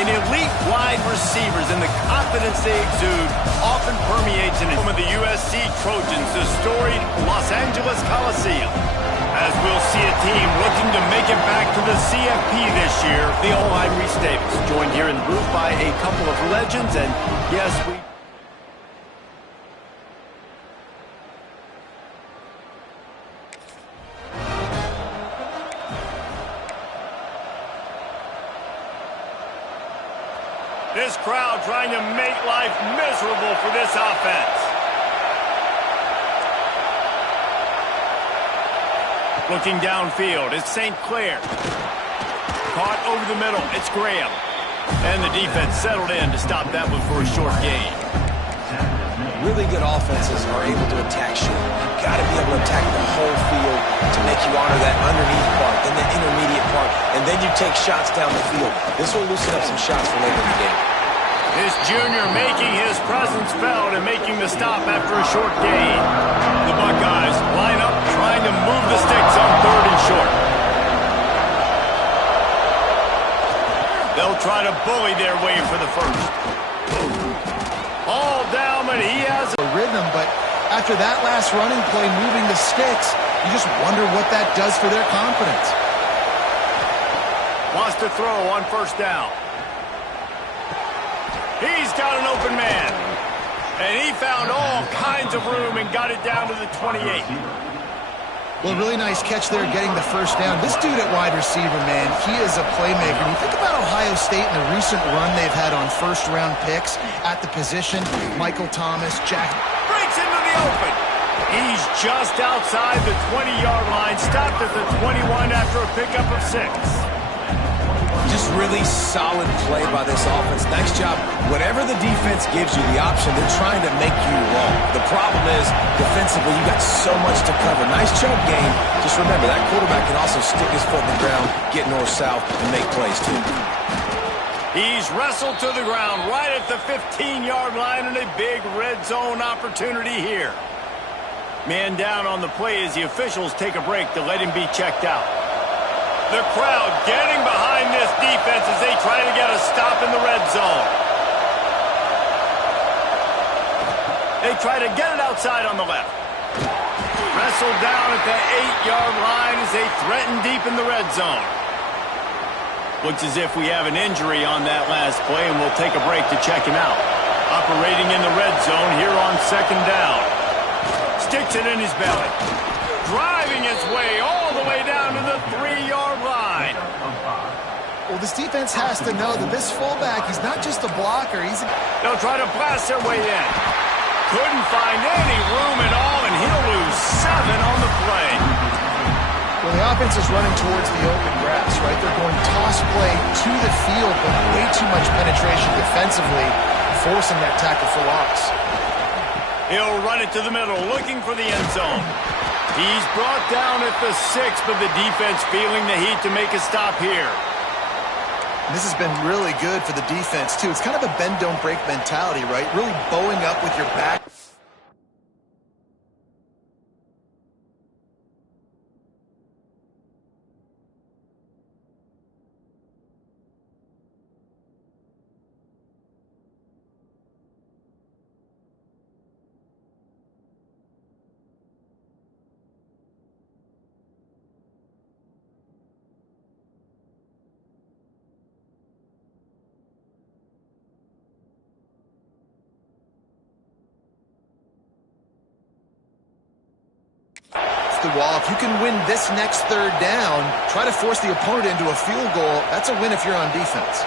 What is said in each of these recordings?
An elite wide receivers and the confidence they exude often permeates in home of the USC Trojans, the storied Los Angeles Coliseum. As we'll see a team looking to make it back to the CFP this year, the old I'm Reese Davis, joined here in the booth by a couple of legends, and yes, this crowd trying to make life miserable for this offense. Looking downfield, it's St. Clair. Caught over the middle, it's Graham. And the defense settled in to stop that one for a short gain. Really good offenses are able to attack short. You've got to be able to attack the whole field to make you honor that underneath part, then the intermediate part, and then you take shots down the field. This will loosen up some shots for later in the game. This junior making his presence felt and making the stop after a short gain. The Buckeyes line up trying to move the sticks on 3rd and short. They'll try to bully their way for the first. All down, but he has a rhythm, but after that last running play moving the sticks, you just wonder what that does for their confidence. Wants to throw on 1st down. He's got an open man. And he found all kinds of room and got it down to the 28. Well, really nice catch there getting the 1st down. This dude at wide receiver, man, he is a playmaker. And you think about Ohio State and the recent run they've had on 1st-round picks at the position. Michael Thomas, Jack. Breaks into the open. He's just outside the 20-yard line. Stopped at the 21 after a pickup of 6. Just really solid play by this offense. Nice job. Whatever the defense gives you the option, they're trying to make you wrong. The problem is, defensively, you got so much to cover. Nice chunk game. Just remember, that quarterback can also stick his foot in the ground, get north-south, and make plays, too. He's wrestled to the ground right at the 15-yard line, and a big red zone opportunity here. Man down on the play as the officials take a break to let him be checked out. The crowd getting behind this defense as they try to get a stop in the red zone. They try to get it outside on the left. Wrestled down at the 8-yard line as they threaten deep in the red zone. Looks as if we have an injury on that last play, and we'll take a break to check him out. Operating in the red zone here on 2nd down. Sticks it in his belly. Driving his way all the way down to the 3-yard line. Well, this defense has to know that this fullback, he's not just a blocker. They'll try to blast their way in. Couldn't find any room at all, and he'll lose 7 on the play. Well, the offense is running towards the open grass, right? They're going toss play to the field, but way too much penetration defensively, forcing that tackle for loss. He'll run it to the middle, looking for the end zone. He's brought down at the 6, but the defense feeling the heat to make a stop here. And this has been really good for the defense, too. It's kind of a bend-don't-break mentality, right? Really bowing up with your back. The wall. If you can win this next 3rd down, try to force the opponent into a field goal. That's a win if you're on defense.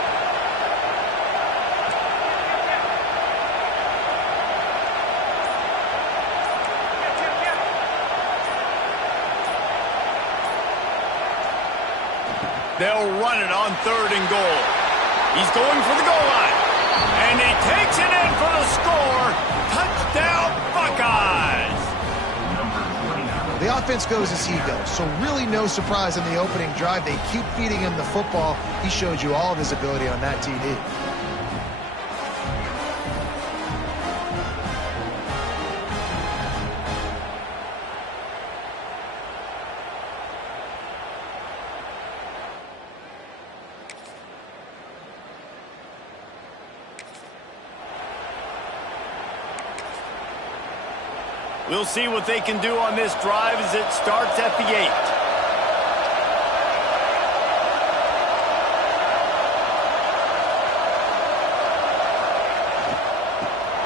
They'll run it on 3rd and goal. He's going for the goal line. And he takes it in for the score. Touchdown, Buckeyes! The offense goes as he goes, so really no surprise in the opening drive. They keep feeding him the football. He showed you all of his ability on that TD. We'll see what they can do on this drive as it starts at the 8.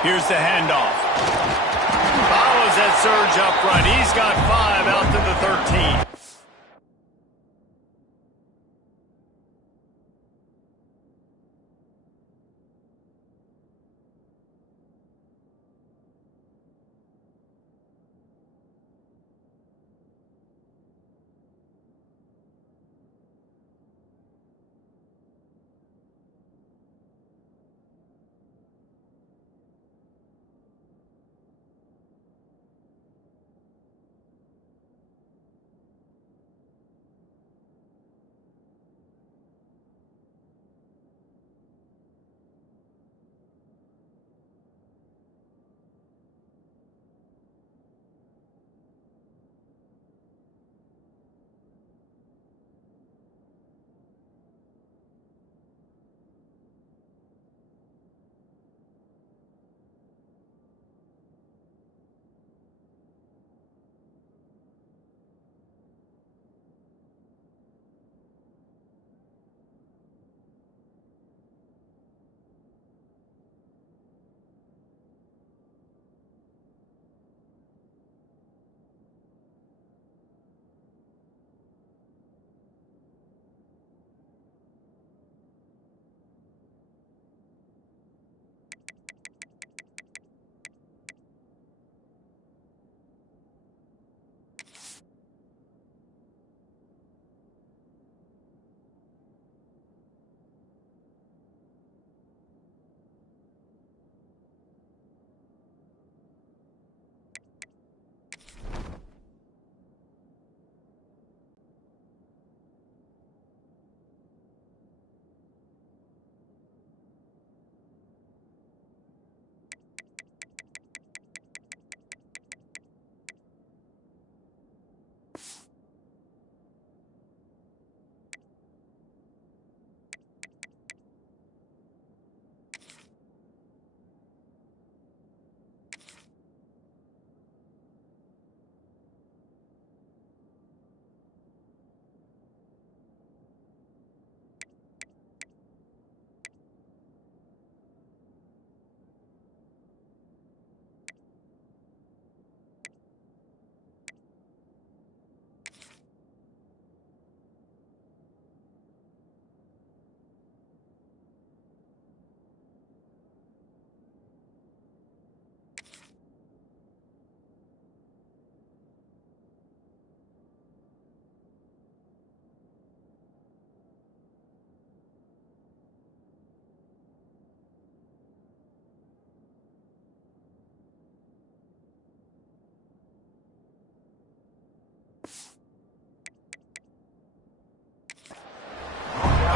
Here's the handoff. Follows that surge up front. He's got 5 out to the 13.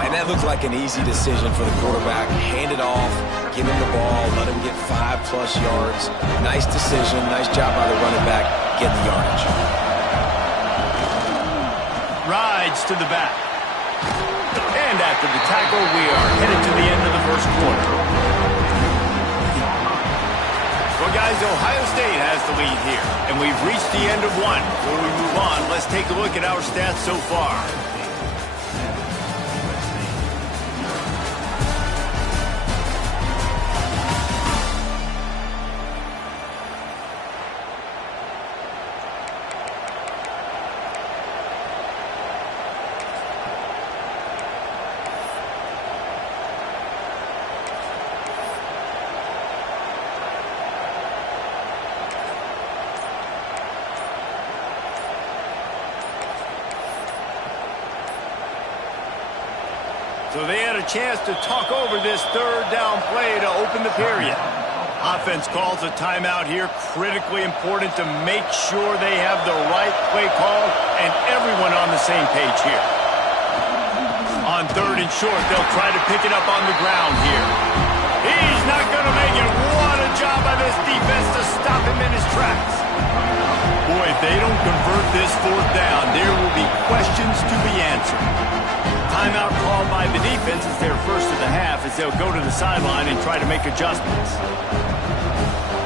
And that looked like an easy decision for the quarterback. Hand it off, give him the ball, let him get 5+ yards. Nice decision, nice job by the running back getting the yardage. Rides to the back. And after the tackle, we are headed to the end of the first quarter. Well, guys, Ohio State has the lead here, and we've reached the end of one. Before we move on, let's take a look at our stats so far. So they had a chance to talk over this third down play to open the period. Offense calls a timeout here. Critically important to make sure they have the right play call and everyone on the same page here. On 3rd and short, they'll try to pick it up on the ground here. He's not going to make it. What a job by this defense to stop him in his tracks. Boy, if they don't convert this 4th down, there will be questions to be answered. Timeout called by the defense is their first of the half as they'll go to the sideline and try to make adjustments.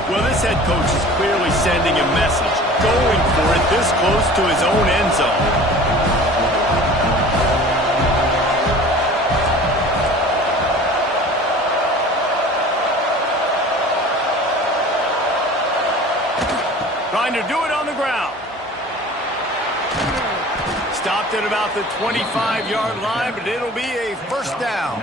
Well, this head coach is clearly sending a message, going for it this close to his own end zone. Trying to do it on the ground. Stopped at about the 25-yard line, but it'll be a first down.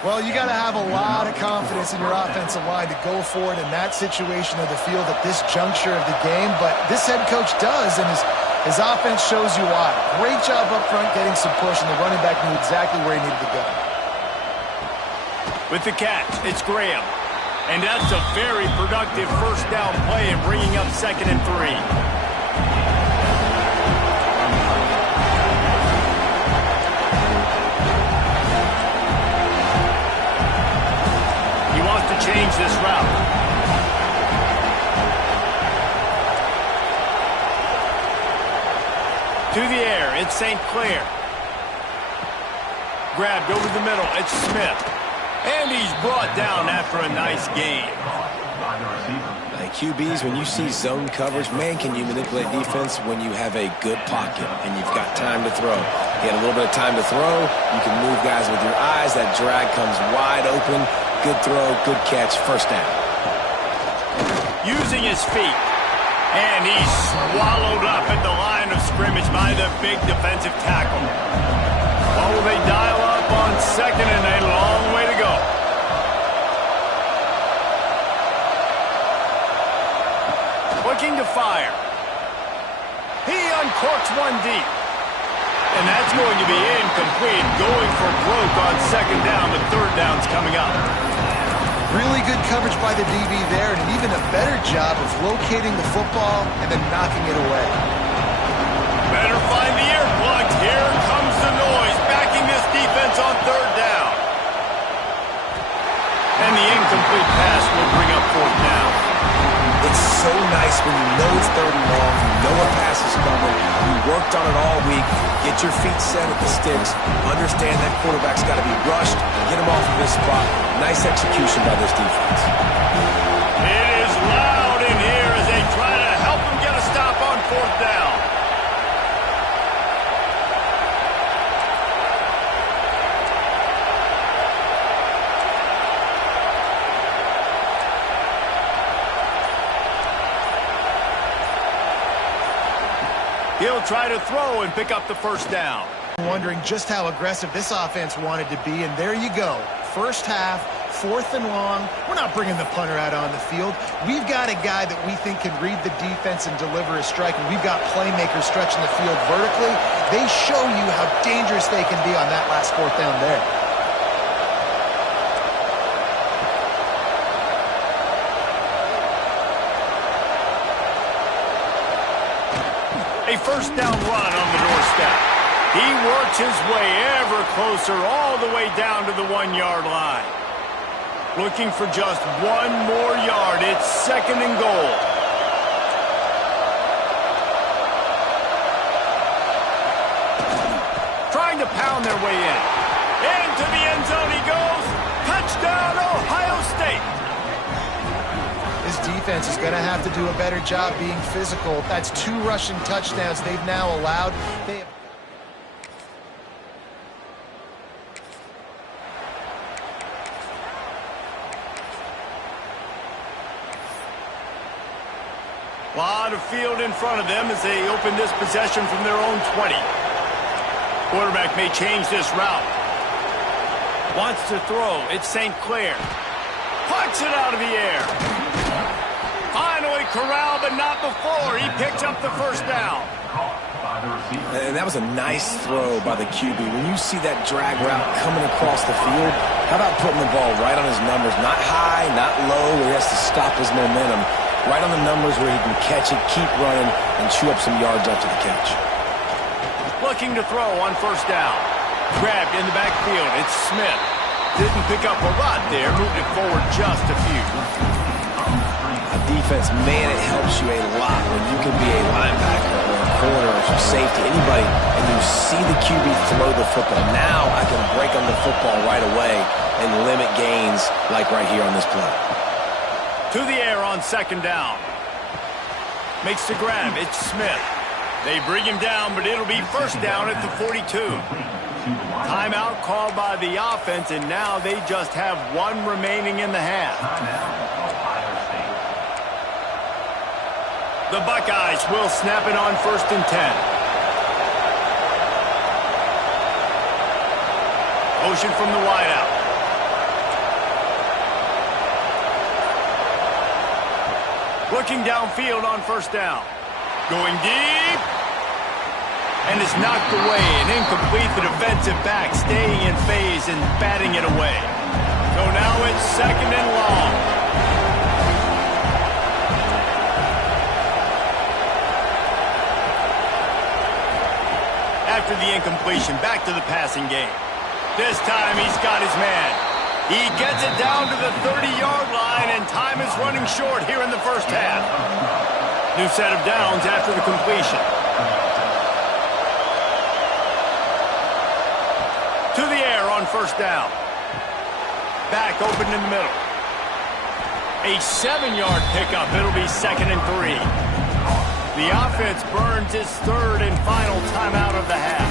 Well, you got to have a lot of confidence in your offensive line to go for it in that situation of the field at this juncture of the game, but this head coach does, and his offense shows you why. Great job up front getting some push, and the running back knew exactly where he needed to go. With the catch, it's Graham. And that's a very productive first down play and bringing up 2nd and 3. He wants to change this route. To the air, it's St. Clair. Grabbed over the middle, it's Smith. And he's brought down after a nice game. Like QBs, when you see zone coverage, man, can you manipulate defense when you have a good pocket and you've got time to throw. You had a little bit of time to throw. You can move guys with your eyes. That drag comes wide open. Good throw, good catch, first down. Using his feet. And he's swallowed up at the line of scrimmage by the big defensive tackle. What will they dial up on 2nd and a long way to go? Looking to fire. He uncorks one deep. And that's going to be incomplete. Going for broke on 2nd down. The 3rd down's coming up. Really good coverage by the DB there, and even a better job of locating the football and then knocking it away. Better find the earplugs. Here comes the noise, backing this defense on 3rd down. And the incomplete pass will bring up 4th down. It's so nice when you know it's 3rd and long, you know a pass is coming, you worked on it all week, get your feet set at the sticks, understand that quarterback's got to be rushed, get him off of this spot. Nice execution by this defense. It is loud in here as they try to help him get a stop on 4th down. He'll try to throw and pick up the first down. Wondering just how aggressive this offense wanted to be, and there you go. First half, 4th and long. We're not bringing the punter out on the field. We've got a guy that we think can read the defense and deliver a strike, and we've got playmakers stretching the field vertically. They show you how dangerous they can be on that last 4th down there. A first down run on the doorstep. He works his way ever closer all the way down to the 1-yard line. Looking for just 1 more yard. It's 2nd and goal. Trying to pound their way in. Into the end zone he goes. Touchdown, Ohio State. This defense is going to have to do a better job being physical. That's 2 rushing touchdowns they've now allowed. Lot of field in front of them as they open this possession from their own 20. Quarterback may change this route. Wants to throw. It's St. Clair. Puts it out of the air. Finally corralled, but not before. He picks up the first down. And that was a nice throw by the QB. When you see that drag route coming across the field, how about putting the ball right on his numbers? Not high, not low, where he has to stop his momentum. Right on the numbers where he can catch it, keep running, and chew up some yards after the catch. Looking to throw on first down. Grabbed in the backfield. It's Smith. Didn't pick up a lot there. Moved it forward just a few. Defense, man, it helps you a lot when you can be a linebacker or a corner or some safety, anybody, and you see the QB throw the football. Now I can break on the football right away and limit gains like right here on this play. To the air on second down. Makes the grab. It's Smith. They bring him down, but it'll be first down at the 42. Timeout called by the offense, and now they just have one remaining in the half. The Buckeyes will snap it on 1st and 10. Motion from the wideout. Looking downfield on 1st down. Going deep. And it's knocked away and incomplete. The defensive back staying in phase and batting it away. So now it's 2nd and long. After the incompletion, back to the passing game. This time he's got his man. He gets it down to the 30-yard line, and time is running short here in the first half. New set of downs after the completion. To the air on 1st down. Back open in the middle. A 7-yard pickup. It'll be 2nd and 3. The offense burns its 3rd and final timeout of the half.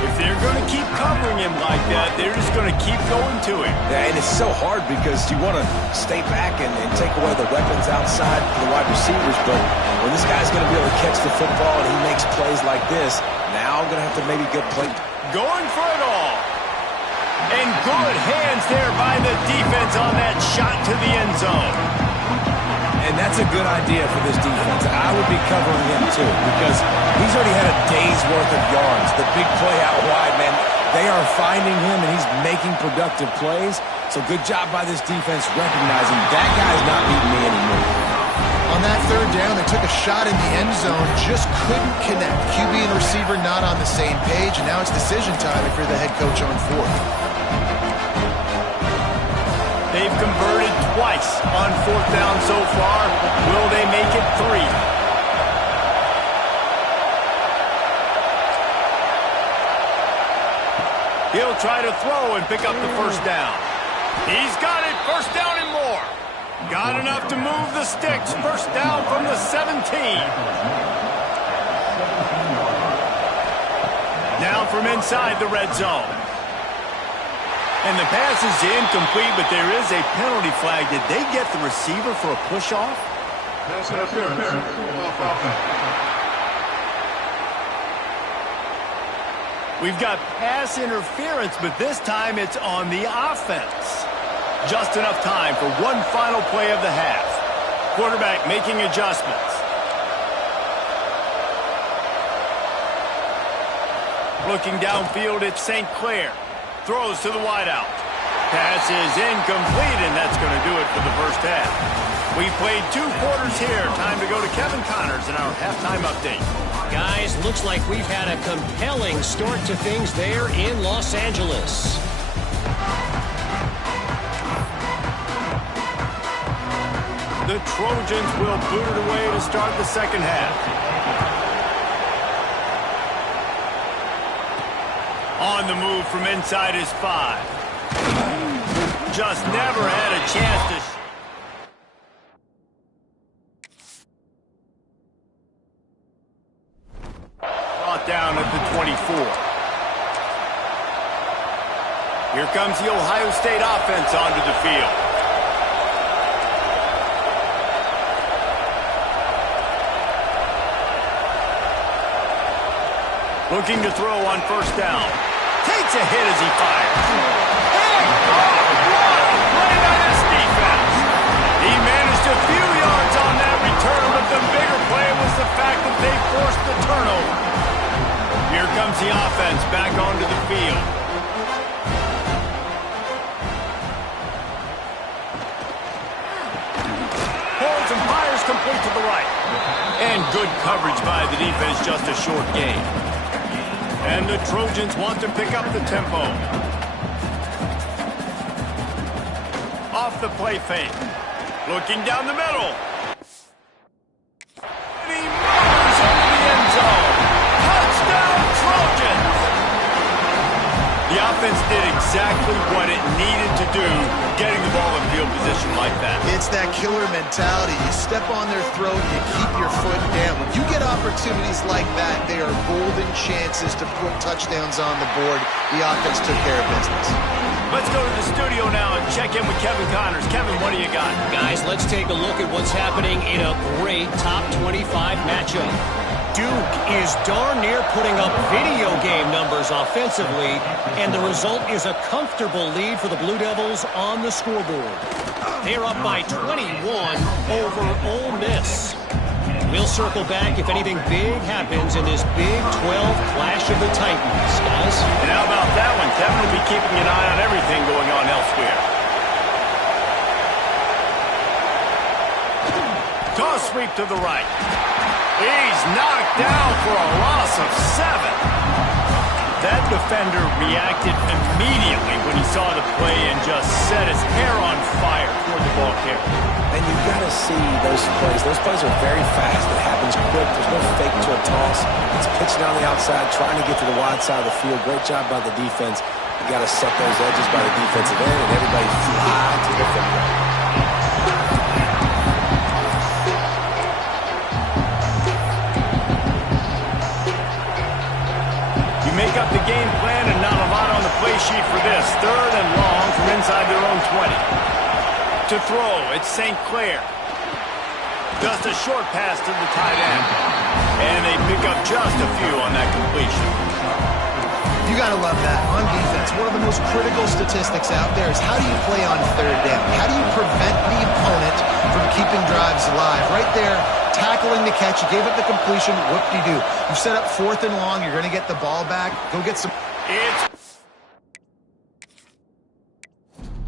If they're going to keep covering him like that, they're just going to keep going to him. Yeah, and it's so hard because you want to stay back and take away the weapons outside for the wide receivers, but when this guy's going to be able to catch the football and he makes plays like this, now I'm going to have to maybe get play. Going for it all. And good hands there by the defense on that shot to the end zone. And that's a good idea for this defense. I would be covering him too because he's already had a day's worth of yards. The big play out wide, man, they are finding him and he's making productive plays. So good job by this defense recognizing that guy's not beating me anymore. On that 3rd down, they took a shot in the end zone, just couldn't connect. QB and receiver not on the same page, and now it's decision time if you're the head coach on 4th. They've converted twice on 4th down so far. Will they make it 3? He'll try to throw and pick up the 1st down. He's got it. 1st down and more. Got enough to move the sticks. 1st down from the 17. Now from inside the red zone. And the pass is incomplete, but there is a penalty flag. Did they get the receiver for a push-off? We've got pass interference, but this time it's on the offense. Just enough time for one final play of the half. Quarterback making adjustments. Looking downfield, it's St. Clair. Throws to the wideout. Pass is incomplete, and that's going to do it for the first half. We've played 2 quarters here. Time to go to Kevin Connors in our halftime update. Guys, looks like we've had a compelling start to things there in Los Angeles. The Trojans will boot it away to start the second half. On the move from inside his 5. Just never had a chance to... Brought down at the 24. Here comes the Ohio State offense onto the field. Looking to throw on 1st down. Takes a hit as he fires. Hey! Oh, what a play by this defense. He managed a few yards on that return, but the bigger play was the fact that they forced the turnover. Here comes the offense back onto the field. Holds and fires complete to the right. And good coverage by the defense, just a short gain. And the Trojans want to pick up the tempo. Off the play fake. Looking down the middle. And he murders into the end zone. Touchdown, Trojans! The offense did exactly what it needed to do, getting the ball in field position like that. It's that killer mentality. You step on their throat, you keep your foot down. When you get opportunities like that, they are golden chances to put touchdowns on the board. The offense took care of business. Let's go to the studio now and check in with Kevin Connors. Kevin, what do you got? Guys, let's take a look at what's happening in a great top 25 matchup. Duke is darn near putting up video game numbers offensively, and the result is a comfortable lead for the Blue Devils on the scoreboard. They're up by 21 over Ole Miss. We'll circle back if anything big happens in this Big 12 Clash of the Titans, guys. And how about that one? Kevin will be keeping an eye on everything going on elsewhere. Toss sweep to the right. He's knocked down for a loss of 7. That defender reacted immediately when he saw the play and just set his hair on fire toward the ball carrier. And you've got to see those plays. Those plays are very fast. It happens quick. There's no fake to a toss. It's pitching down the outside, trying to get to the wide side of the field. Great job by the defense. You got to set those edges by the defensive end, and everybody fly to the football. Make up the game plan and not a lot on the play sheet for this. 3rd and long from inside their own 20. To throw, it's St. Clair. Just a short pass to the tight end. And they pick up just a few on that completion. You got to love that. On defense, one of the most critical statistics out there is how do you play on 3rd down? How do you prevent the opponent from keeping drives alive? Right there, tackling the catch. You gave up the completion. Whoop-de-doo. You set up 4th and long. You're going to get the ball back. Go get some. It's